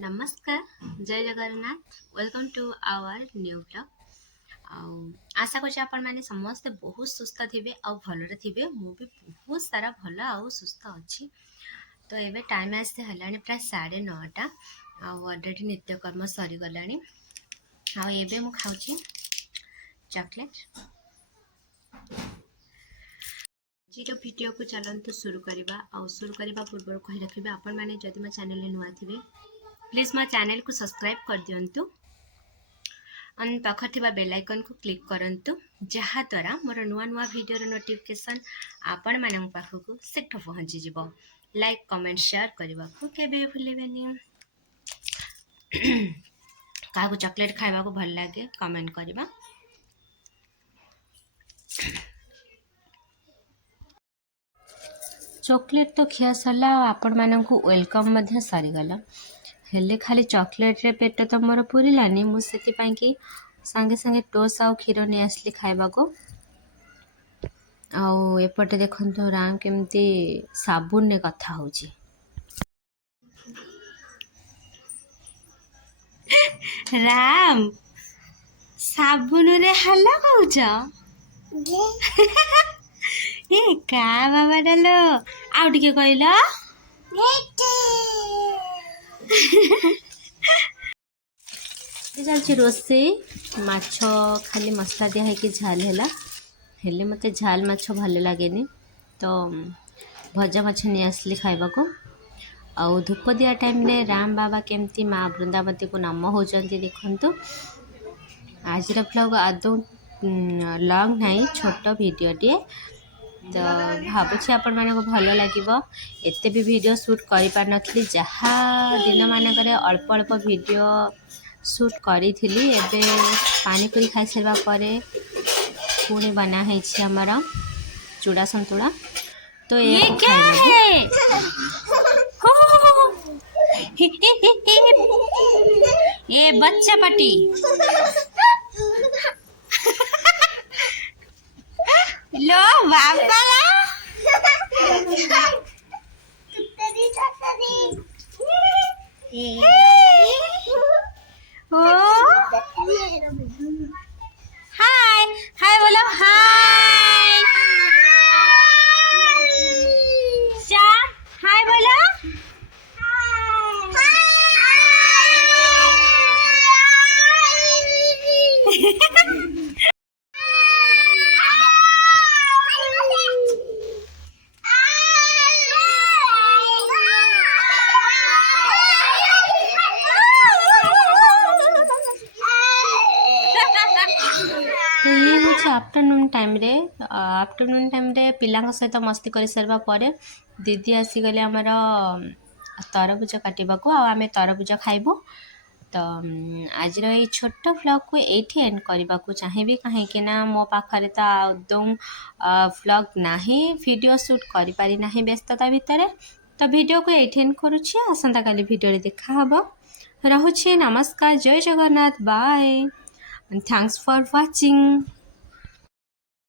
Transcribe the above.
नमस्कार जय Jagannath welcome to our new blog आउ आशा कर आपण मैंने समस्ते बहुत सुस्थ थे आउ भलरे थे मु भी बहुत सारा भल आउ सुस्थ अच्छी तो ये टाइम आसते है प्राय 9:30 अलरेडी नित्यकर्म सरीगला आबे मु खाऊँ चॉकलेट आज वीडियो को चलतु शुरू करवा आउ शुरू करने पूर्व कही रखिए आपण मैंने जदि मो चैनल नुआ थे प्लीज मो चैनल को सब्सक्राइब कर दिंतु और पाखर थिबा बेल आइकन को क्लिक करंतु जहा द्वारा मोर नुआ नुआ वीडियो नोटिफिकेशन आपण मानन पाखकु सेठ पहुंची जिवो लाइक कमेंट शेयर करबा को केबे भूलेबेनी काको चॉकलेट खाइबा को भल लागे कमेंट करबा चॉकलेट तो खिया सरला आपण मानन को वेलकम मध्य सारीगला हेले खाली चॉकलेट रे पेट तो मोर पूरिलानी मु सेति पई कि संगे संगे टोस आउ खीर ने आसली खाइबा को आउ एपटे देखंतो राम केमती साबुन ने कथा होची राम साबुन रे हल्ला कहूछ ए का बाबा डालो आउ टिके कहलो चलती रोसे माछ खाली मसला दिया है कि झाल है हेले मत झाल माछ भल लगे तो भजा माछ नहीं आसली खाइबा को आउ धूप दिया टाइम रे राम बाबा केमती माँ वृंदावती को नाम होचंती देखंतु आज ब्लॉग आदौ लॉन्ग नहीं छोट वीडियो टे तो भावुँ आपण मानक भल लगे एत भी वीडियो शूट कर पार नी जहाँ दिन मानक अल्प अल्प वीडियो शूट करी एबे पानी पूरी खाई सारा पर पुणी बना है आमर चूड़ा संतुला तो ये क्या है ये बच्चा पटी लो बाबा हाय हाय बोलो हाय श्याम हाय बोलो तो ये हूँ आफ्टरनून टाइम रे पिला सहित मस्ती कर सारा पर दीदी आसीगले आमर तरबुज काटा को आम तरबुज खाइबू तो आज ये छोट व्लॉग को ये एंड करने को चाहिए कहीं मो पाखे तो आदौ व्लॉग ना वीडियो शूट कर पारि ना व्यस्तता भितर तो वीडियो को ये एंड करुच्छी आसंता काली वीडियो देखा रोचे नमस्कार जय Jagannath bye thanks for watching.